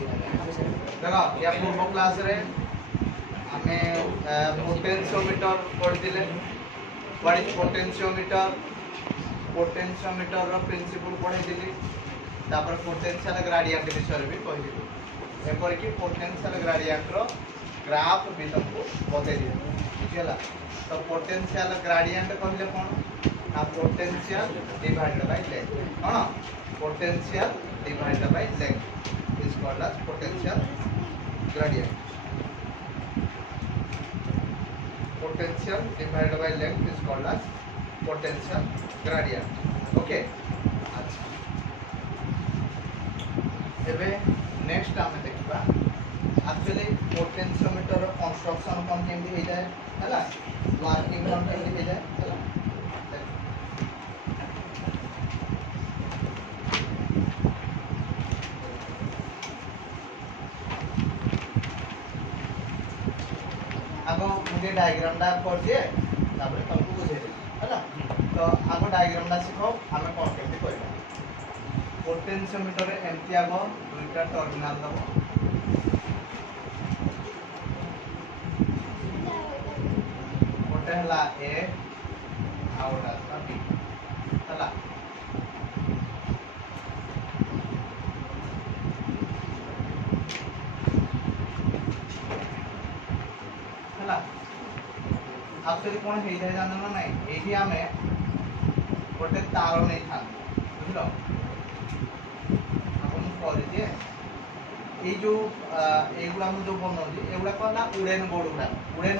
देखो या पूर्व क्लास रे हमें पोटेंशियोमीटर पढ़िले व्हाट इज पोटेंशियोमीटर पोटेंशियोमीटर रो प्रिंसिपल पढ़िली तापर पोटेंशियल ग्रेडिएंट विषय भी कहिली एपर कि पोटेंशियल ग्रेडिएंट रो ग्राफ भी तुमको बते दिए बुझिला तो पोटेंशियल ग्रेडिएंट कहले कोन ना पोटेंशियल डिवाइडेड बाय लेंथ हां potential divided by length is called as potential gradient potential divided by length is called as potential gradient okay अच्छा एबे नेक्स्ट आमे देखबा एक्चुअली पोटेंशियोमीटर रो कंस्ट्रक्शन कोन केमि हे जाय हला वर्किंग कोन केमि हे जाय हला आगो मुझे डायग्राम दा कर दिए तापर तुमको बुझे दे हला तो आगो डायग्राम दा सिखो हमें कोन केमि करबा पोटेंशियोमीटर रे एमती आगो दुईटा टर्मिनल दबो गोटे हला ए आउटा ता बी हला एक्चुअली कोन हे जाय जानना नाही एही हमें गोटे तार नै था बुझलो अपन कर दिए ए जो एगुला हम जो बनौजी एगुला कहला उड़ेन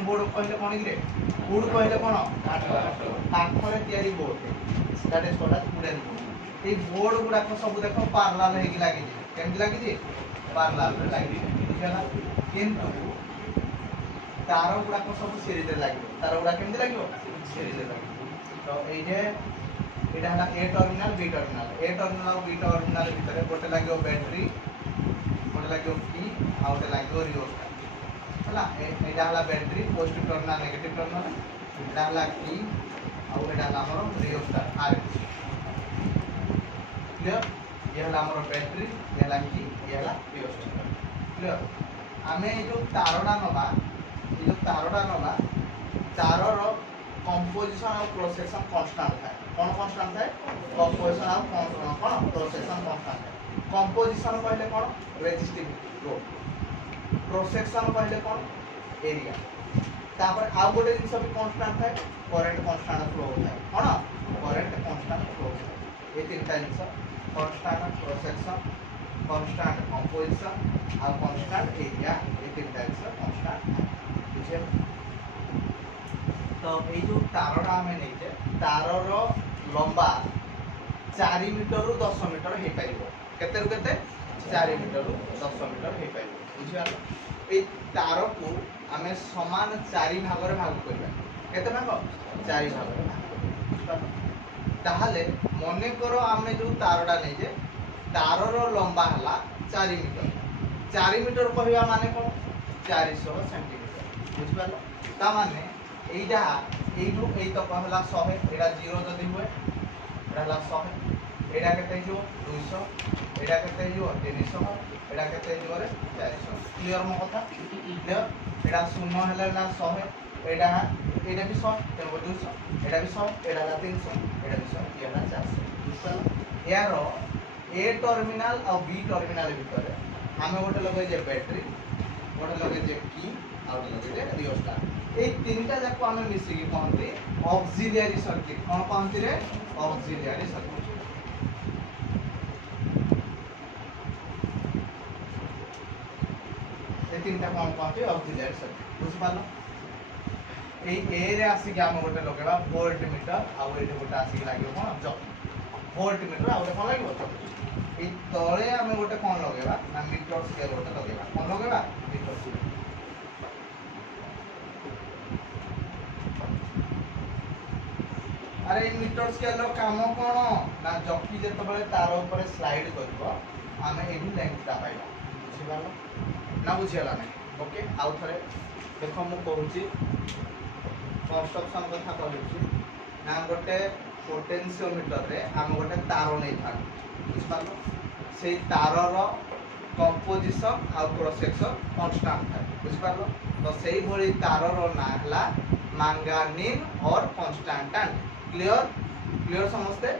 बोर्ड कहले कोन गिरे उड़ कहले कोन काठरे तयारी board that is called as उड़ेन बोर्ड ए बोर्ड गुडा को सब देखो पैरेलल हे कि लागी जे केमति लागी जे पैरेलल लागी बुझला किंतु तार गुडा को सब सीरीज रे लागियो तार गुडा केमति लागियो सीरीज रे लागियो तो एई जे एटा हला ए टर्मिनल और बी टर्मिनल भीतर गोटे लागियो बैटरी गोटे लागियो पी आ गोटे लागियो रिओस्टार हला एटा हला battery positive terminal negative terminal एटा हला पी आ एटा हला हमर रिओस्टार आर क्लियर ये हला हमर बैटरी ये हला की ये हला रिओस्टार क्लियर आमे जो तारडा नबा ये जो तारडा नला तारर कंपोजिशन और क्रॉस सेक्शन कांस्टेंट था कौन कांस्टेंट था कंपोजिशन और कौन क्रॉस सेक्शन कांस्टेंट है कंपोजिशन कहले कौन रेजिस्टिव रो क्रॉस सेक्शन कहले कौन एरिया तापर आ गोटे जिंस भी कांस्टेंट था करंट कांस्टेंट फ्लो होता है कौन करंट कांस्टेंट फ्लो होता है ये तीनटा जिंस constant cross section constant composition और कांस्टेंट एरिया ये तीनटा जिंस कांस्टेंट तो ये जो तारडा हमें नहीं तारर लंबा 4 मीटर रु 10 मीटर हे पाइबो केते रु केते 4 मीटर रु 10 मीटर हे पाइबो बुझियालो ए तार को हमें समान 4 भाग रे भाग करबा केते भाग 4 भाग रे भाग ताहाले मने करो हमें जो तारडा नहीं जे तारर लंबा हला 4 मीटर कहबा माने कोन 400 सेंटीमीटर बुझिपालो ता माने एइडा एइडू एइ तो कहला 100 एडा 0 जदी हुए एडा ला 100 एडा केते जो 200 एडा केते जो 300 एडा केते जो रे 400 क्लियर मो कथा क्लियर एडा 0 हला ला 100 एडा एडा भी 100 तेरो 200 एडा भी 100 एडा ला 300 एडा भी 100 एडा 400 बुझपालो यारो ए टर्मिनल और बी टर्मिनल भीतर हमें गोटे लगे जे बैटरी गोटे लगे जे की और लगे जे रिओस्टार ए तीनटा जाको हमें मिसी की कहंती ऑक्सिलियरी सर्किट कोन कहंती रे ऑक्सिलियरी सर्किट ए तीनटा कोन कहंती ऑक्सिलियरी सर्किट बुझ पालो ए ए रे आसी के हम गोटे लगेबा वोल्ट मीटर आ एटे गोटे आसी के लागियो कोन जक वोल्ट मीटर आ गोटे कोन लागियो जक ए तळे हमें गोटे कोन लगेबा ना मीटर स्केल गोटे लगेबा कोन लगेबा मीटर स्केल अरे मीटर स्केल काम कौन ना जकी जत बळे तार ऊपर स्लाइड करबो आमे एही लेंथ ता पाइबा बुझिबालो ना बुझियाला नै ओके आउ थरे देखो मु कहूची कंस्ट्रक्शन कथा कहूची ना गोटे पोटेंशियोमीटर रे हम गोटे तार नै था बुझिबालो से तारर कंपोजिशन पोजीशन आ क्रॉस सेक्शन कांस्टेंट था बुझ पारो तो सेही भली तार रो ना हला मैंगानीज और कांस्टेंट क्लियर क्लियर समझते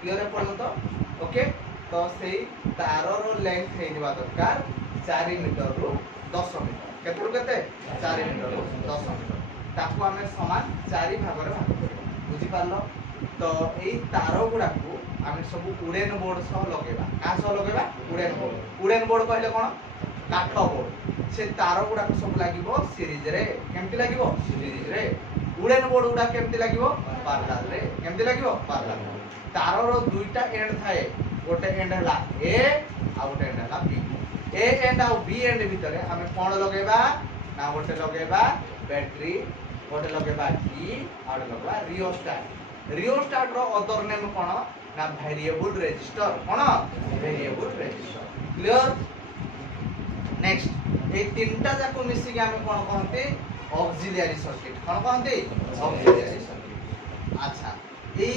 क्लियर है पर्यंत ओके तो सेही तार रो लेंथ हे दिबा दरकार 4 मीटर रु 10 मीटर केतरु केते 4 मीटर रु 10 मीटर ताकू हमें समान 4 भाग रे भाग करबा बुझी पारलो तो एई तार गुडा को आमे सब उड़ेन बोर्ड सह लगेबा का सह लगेबा उड़ेन बोर्ड कहले कोन काठ बोर्ड से तार गुडा सब लागिवो सीरीज रे केमति लागिवो सीरीज रे उड़ेन बोर्ड गुडा केमति लागिवो पैरेलल रे केमति लागिवो पैरेलल तार रो दुईटा एंड थाए गोटे एंड हला ए आ गोटे एंड हला बी ए एंड आ बी एंड भितरे आमे कोन लगेबा ना गोटे लगेबा बैटरी गोटे लगेबा की आ गोटे लगेबा रियोस्टेट रो अदर नेम कोन ना वेरिएबल रेजिस्टर कोन वेरिएबल रेजिस्टर क्लियर नेक्स्ट ए तीनटा जाको मिसी के हम कोन कहंती ऑक्सिलियरी सर्किट कोन कहंती ऑक्सिलियरी सर्किट अच्छा ए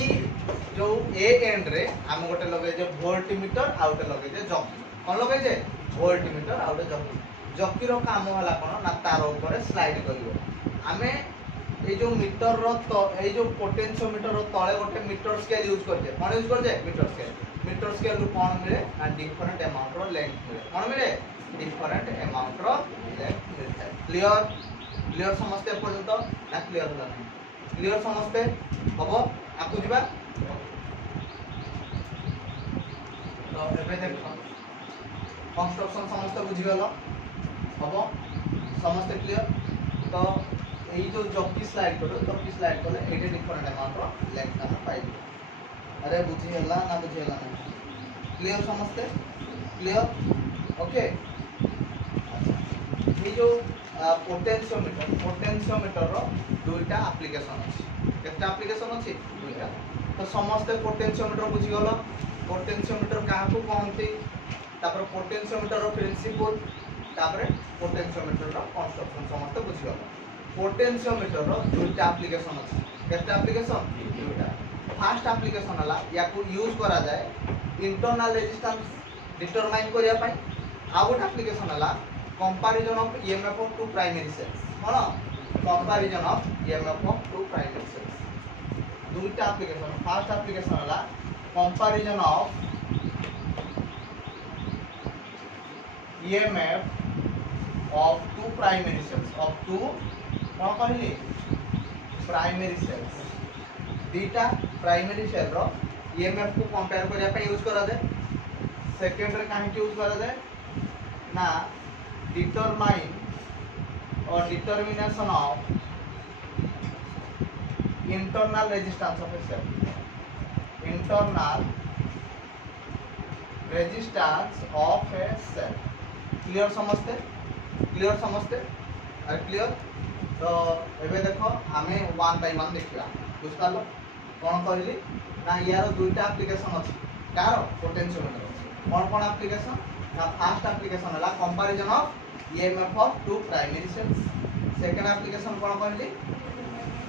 जो ए एंड रे हम गोटे लगे जे वोल्टमीटर आ गोटे लगे जे जॉकी कोन लगे जे वोल्टमीटर आ गोटे जॉकी जॉकी रो काम होला कोन ना तार ऊपर स्लाइड करिवो हमें ए जो मीटर रो तो ए जो पोटेंशियोमीटर रो तळे गोटे मीटर स्केल यूज करजे कोन यूज करजे मीटर स्केल रो कोन मिले ना डिफरेंट अमाउंट रो लेंथ मिले कोन मिले डिफरेंट अमाउंट रो लेंथ मिलता है क्लियर क्लियर समझते पर्यंत ना क्लियर होला नहीं क्लियर समझते हबो आकु जिबा तो एबे देखो कंस्ट्रक्शन समस्त बुझी गलो हबो समस्त क्लियर तो এই जो जॉकी स्लाइड कले एटे डिफरेंट अमाउंट रो लेंथ हम पाइबो अरे बुझी हला ना बुझी हला ना क्लियर समझते क्लियर ओके ये जो पोटेंशियोमीटर रो दुईटा एप्लीकेशन अछि केटा एप्लीकेशन अछि दुईटा तो समस्त पोटेंशियोमीटर बुझी गलो पोटेंशियोमीटर काहा को कहंती तापर पोटेंशियोमीटर रो प्रिंसिपल तापर पोटेंशियोमीटर रो कंस्ट्रक्शन समस्त बुझी गलो पोटेंशियोमीटर रो दुईटा एप्लीकेशन अछि केटा एप्लीकेशन दुईटा फर्स्ट एप्लीकेशन हला या को यूज करा जाए इंटरनल रेजिस्टेंस डिटरमाइन करिया पई आ गोट एप्लीकेशन हला comparison of EMF of two primary cells कोन comparison of EMF of two primary cells दुईटा एप्लीकेशन फर्स्ट एप्लीकेशन हला comparison of EMF of two primary cells of two कोन कहली प्राइमरी सेल्स दीटा प्राइमरी सेल रो EMF को compare करिया पे यूज करा दे सेकंड रे काहे यूज करा दे ना डिटरमाइन और determination of internal resistance of a cell internal resistance of a cell clear समझते अरे क्लियर तो एबे देखो हमें वन बाय वन देखिया बुझ पालो कोन कहली ना यार दुईटा एप्लीकेशन अछि कार पोटेंशियोमीटर कोन एप्लीकेशन ना फर्स्ट एप्लीकेशन हला comparison of EMF of two primary cells second application कोन कहली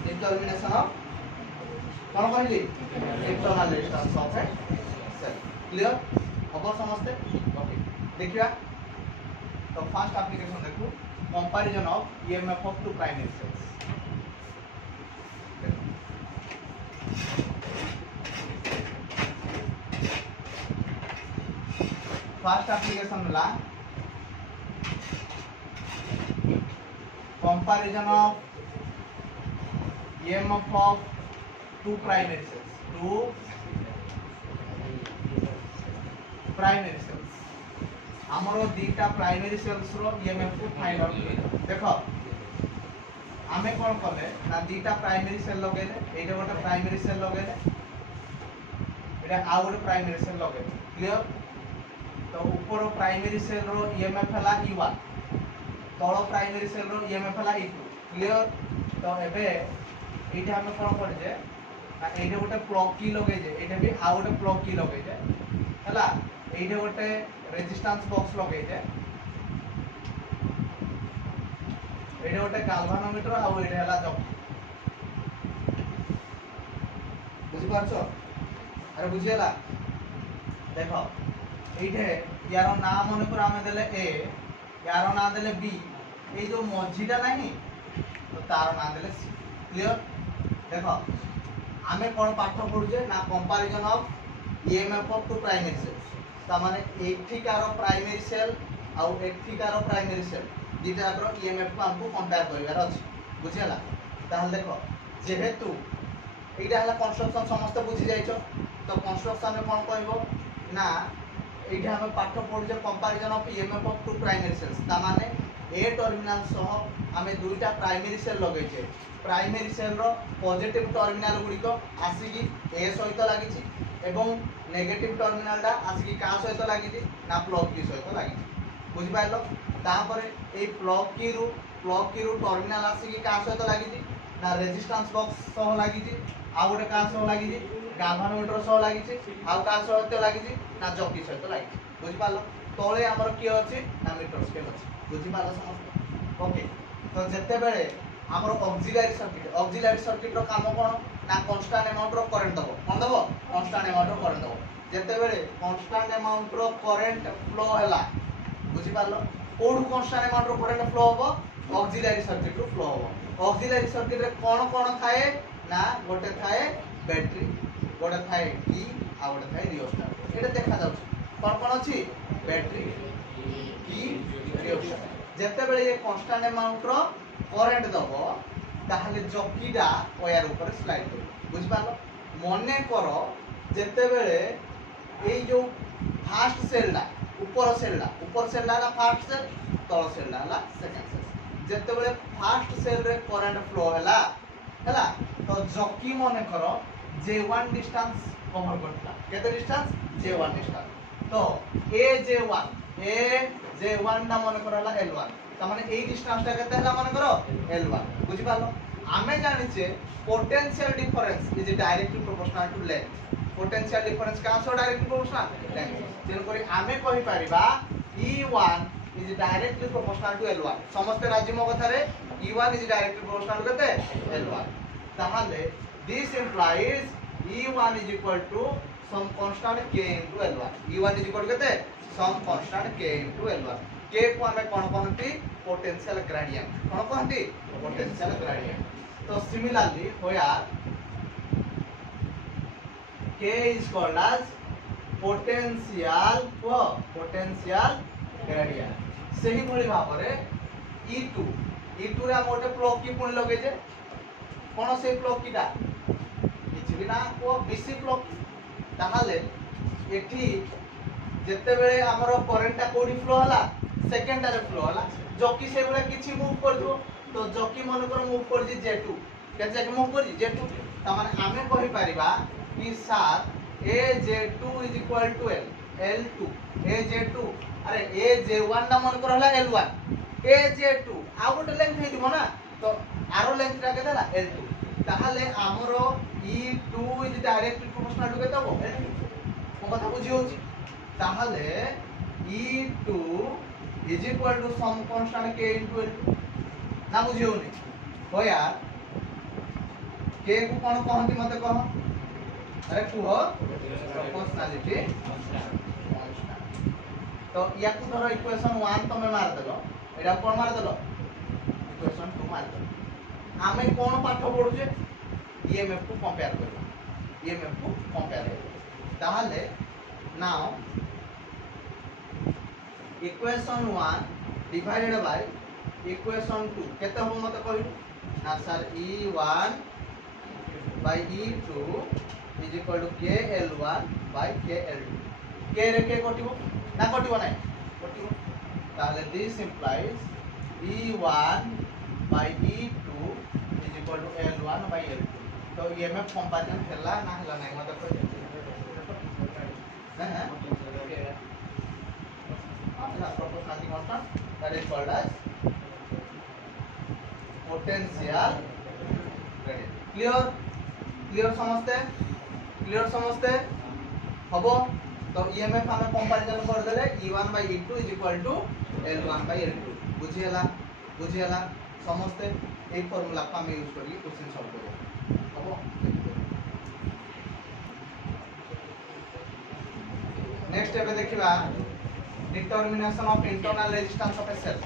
डिटरमिनेशन ऑफ कोन कहली internal resistance of a cell clear अब समझते ओके देखिया तो फर्स्ट एप्लीकेशन देखो comparison of EMF of two primary cells first application ला comparison of EMF of two primary cells हमरो दीटा प्राइमरी सेल्स रो ईएमएफ को फाइंड आउट देखो आमे कोन कले ना दीटा प्राइमरी सेल लगेले एटा गोटे प्राइमरी सेल लगेले एटा आ गोटे प्राइमरी सेल लगेले क्लियर तो ऊपर प्राइमरी सेल रो ईएमएफ हला E1 तळ प्राइमरी सेल रो ईएमएफ हला E2 क्लियर तो एबे एटा हम कोन कर जे ना एटा गोटे प्लग की लगे जे एटा भी आ गोटे प्लग की लगे जे हला एटा गोटे रेजिस्टेंस बॉक्स लगे जे एटा गोटे गाल्वानोमीटर आ एटा हला जॉकी बुझि पारछो अरे बुझियला देखो एठे यार ना मन कर आमे देले ए यार ना देले बी এই যে মঝিটা নাই তো তার না দেলে সি ক্লিয়ার দেখো আমি কোন পাঠ পড়ুছে না comparison of EMF of two primary cells তার মানে একটিকার প্রাইমারি সেল আর একটিকার প্রাইমারি সেল দুইটার ইএমএফ কো আমকো কম্পেয়ার করিবার আছে বুঝিলা তাহলে দেখো যেহেতু এইটা হলা কনস্ট্রাকশন সমস্ত বুঝি যাইছো তো কনস্ট্রাকশনে কোন কইবো না এইটা আমি পাঠ পড়ুছে comparison of EMF of two primary cells তার মানে ए टर्मिनाल सह आमे दुईटा प्राइमरी सेल लगेचे प्राइमरी सेल रो पॉजिटिव टर्मिनाल गुड़िक आसिकी ए सहित लागिछि एवं नेगेटिव टर्मिनाल टा आसिकी का सहित लागिछि ना प्लग की सहित लागिछि बुझि पाइलो तापरे ए प्लग की रु टर्मिनाल आसिकी का सहित लागिछि ना रेजिस्टेंस बॉक्स सह लागिछि आ गोटे का सह लागिछि गाल्वानोमीटर सह लागिछि आ का सहित लागिछि ना जकी सहित लागिछि बुझि पाइलो तळे हमर की अछि ना मीटर स्केल अछि बुझी पाला समस्त ओके तो जते बेले हमर ऑक्सिलरी सर्किट रो काम कोन ना कांस्टेंट अमाउंट रो करंट दबो कोन दबो कांस्टेंट अमाउंट रो करंट दबो जते बेले कांस्टेंट अमाउंट रो करंट फ्लो हला बुझी पालो कोड कांस्टेंट अमाउंट रो करंट फ्लो होबो ऑक्सिलरी सर्किट रो फ्लो होबो ऑक्सिलरी सर्किट रे कोन थाए ना गोटे थाए बैटरी गोटे थाए की आ गोटे थाए रियोस्टेट एटा देखा जाउछ कोन अछि बैटरी की जेते बेले ये कांस्टेंट अमाउंट रो करंट दबो ताहले जकीडा वायर ऊपर स्लाइड करो बुझ पालो मने करो जेते बेले एई जो फर्स्ट सेलडा ऊपर सेलडा ला फर्स्ट सेल तळ सेलडा ला सेकंड सेल जेते बेले फर्स्ट सेल रे करंट फ्लो हला तो जकी मने करो J1 डिस्टेंस कवर करता केते डिस्टेंस J1 डिस्टेंस तो J1 ना मन करला L1 त माने एई डिस्टेंस ता केते हला मन करो L1 बुझि पालो आमे जानि छे potential difference is directly proportional to length potential difference का सो डायरेक्टली प्रोपोर्शनल लेंथ तेन करी आमे कहि परिबा E1 is directly proportional to L1 समस्त राजी मो कथा रे E1 is directly proportional to केते L1 ताहले this implies E1 is equal to some constant k into L1 E1 is equal to केते some constant k into L1 k को हमें कोन कहंती पोटेंशियल ग्रेडियंट कोन कहंती पोटेंशियल ग्रेडियंट तो similarly होया k is called as potential gradient सही भली भाबरे E2 रे मोटे plug की पुणी लगे जे कोन से प्लग कीटा किछि बिना को बीसी प्लग ताहाले एठी जेते बेले हमरो करंट कोडी फ्लो हला सेकेंडरी फ्लो हला जकी से बेले किछि मूव कर दो तो जकी मन कर मूव कर जी J2 के जकी मूव कर जी J2 त माने हमें कहि परिबा कि सार AJ2 = L2 AJ2 अरे AJ1 ना मन कर हला L1 AJ2 आ गोटे लेंथ हे दिबो ना तो आरो लेंथ रा केते हला L2 ताहाले हमरो E2 is directly proportional to केते हो L2 को कथा बुझी होची ताहले E2 is equal to some constant k into L2 ना बुझी होनी हो यार k को कोन कहंती मते कह अरे कुह प्रोपोर्शनलिटी तो या को धरो इक्वेशन 1 तमे मार देलो एडा कोन मार देलो इक्वेशन 2 मार देलो आमे कोन पाठ पढु जे EMF को कंपेयर करबो ताहले now equation 1 divided by equation 2 केते हो मते कहिलु ना sir E1 by E2 is equal to KL1 by KL2 k रे k कटिबो ना कटिबो नै कटिबो ताहले this implies E1 by E2 is equal to L1 by L2 तो EMF कंपैरिजन हला ना हला नै मते कहि हैं proportionality constant that is called as potential gradient clear समझते हबो तो EMF हमें कंपैरिजन कर देले E1 by E2 is equal to L1 by L2 बुझियला समझते ए फार्मूला को हम यूज करी क्वेश्चन सॉल्व करो हबो नेक्स्ट एबे देखिबा determination of internal resistance of a cell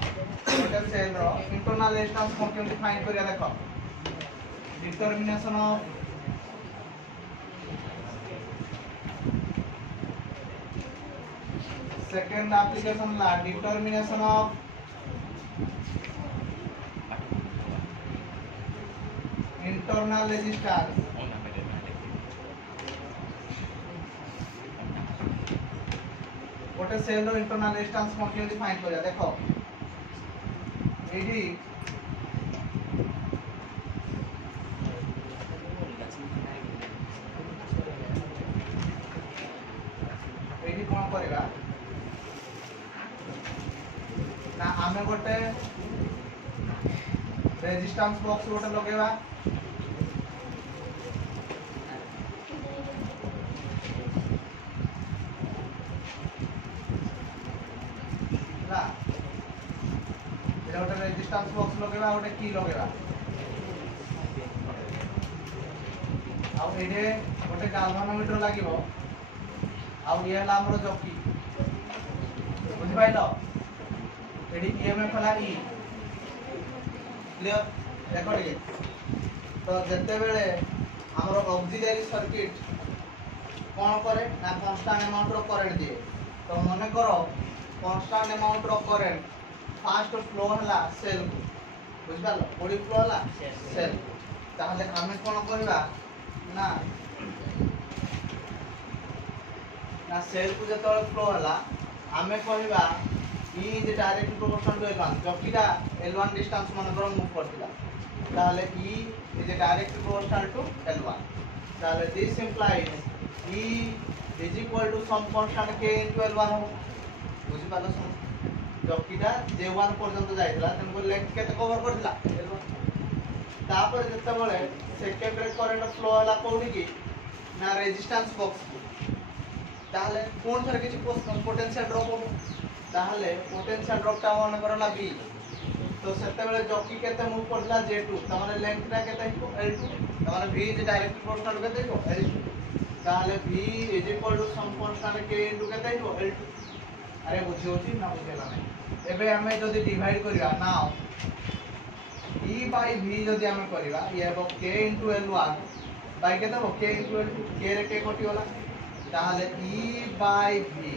ଗୋଟେ cell ର internal resistance को केमति फाइंड करिया देखो determination of second application la determination of internal resistance गोटे सेल रो इंटरनल रेजिस्टेंस को केमति फाइंड करिया देखो एडी एडी कोन करिवा ना आमे गोटे रेजिस्टेंस बॉक्स गोटे लगेवा रेजिस्टेंस बॉक्स लगेबा गोटे की लगेबा आ एडे गोटे गाल्वानोमीटर लागिवो आ ये हला हमरो जॉकी बुझि पाइलो एडी ईएमएफ हला ई क्लियर देखो टिके तो जते बेले हमरो ऑक्सिलरी सर्किट कोन करे ना कांस्टेंट अमाउंट रो करंट दिए तो मने करो कांस्टेंट अमाउंट रो करंट फास्ट फ्लो हला सेल को बुझ पालो बॉडी फ्लो हला सेल ताहले हमें कोन करबा ना ना सेल को जतो फ्लो हला हमें कहबा ई जे डायरेक्ट प्रोपोर्शनल टू L1 जकीटा L1 डिस्टेंस मन करो मूव करथिला ताहले E is a direct proportional to L1 ताहले this implies E is equal to some constant k into L1 हो बुझ पालो जकीटा J1 पर्यंत जाइतला तनको लेंथ केते कवर करथिला L1 तापर जते बळे सेकेंड रे करंट फ्लो हला कोडी की ना रेजिस्टेंस बॉक्स ताहले कोन सर किछि पोटेंशियल ड्रॉप हो ताहले पोटेंशियल ड्रॉप ता मन करला B तो सेते बळे जकी केते मूव करला J2 तमाने लेंथ ता केते हिको L2 तमाने V इज डायरेक्ट प्रोपोर्शनल केते हिको L2 ताहले V is equal to some constant k into केते हिको L2 अरे बुझी होची ना बुझेला नै एबे हमें जदी डिवाइड करिया नाउ E by V जदी हमें करिवा ये हो k into L1 बाय केते हो k into L2 k रे k कटि होला ताहले E by V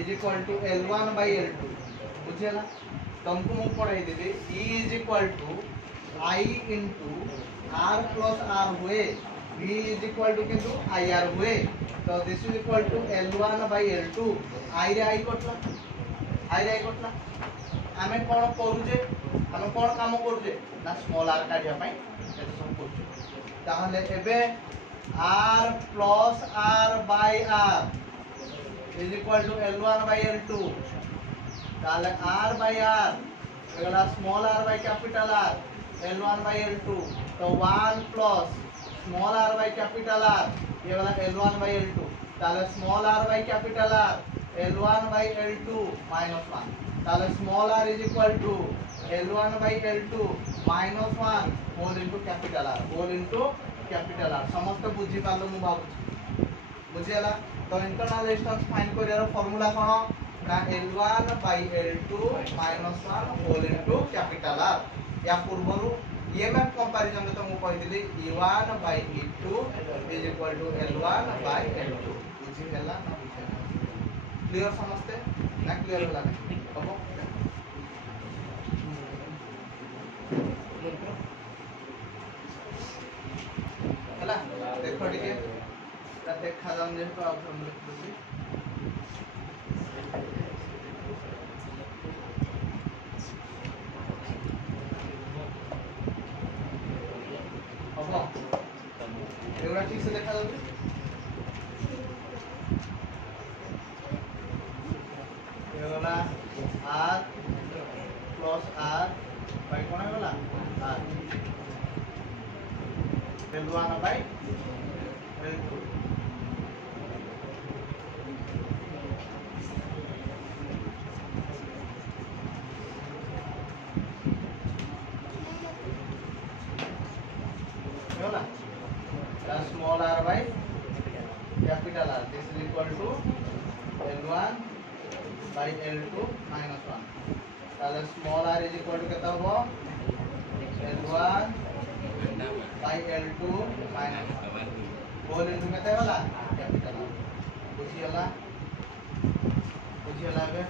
is equal to L1 by L2 बुझेला तुमको मु पढ़ाई देबे E is equal to I into R plus R हुए V is equal to किंतु IR हुए तो this is equal to L1 by L2 I रे I कटला आमे कोन करू जे आमे कोन काम करू जे ना स्मॉल r काढिया पई एते सब करू ताहले एबे r plus r by r is equal to L1 by L2 ताहले r by r एगला small r by capital R L1 by L2 तो 1 plus small r by capital R ये वाला L1 by L2 ताहले small r by capital R L1 by L2 minus 1 ताहले small r is equal to L1 by L2 minus 1 whole into capital R समस्त बुझी पालो मु भाबु बुझियाला तो internal resistance find करियार formula कोन ना L1 by L2 minus 1 whole into capital R या पूर्वरु EMF comparison में तो मु कहि दिली E1 by E2 is equal to L1 by L2 बुझी होला ना बुझियाला क्लियर समझते ना क्लियर होला हबो होला देखो टिके ता देखा जाम जे तो आप हम लिख दे हबो एगुला ठीक से देखा जाऊ एगुला R plus R by कोन होला R L1 by L2 होला small r by capital R this is equal to L1 by তাহলে small r is equal to কত হবে L1 by L2 minus whole into কত হলা ক্যাপিটাল বুঝিলা বুঝিলা হবে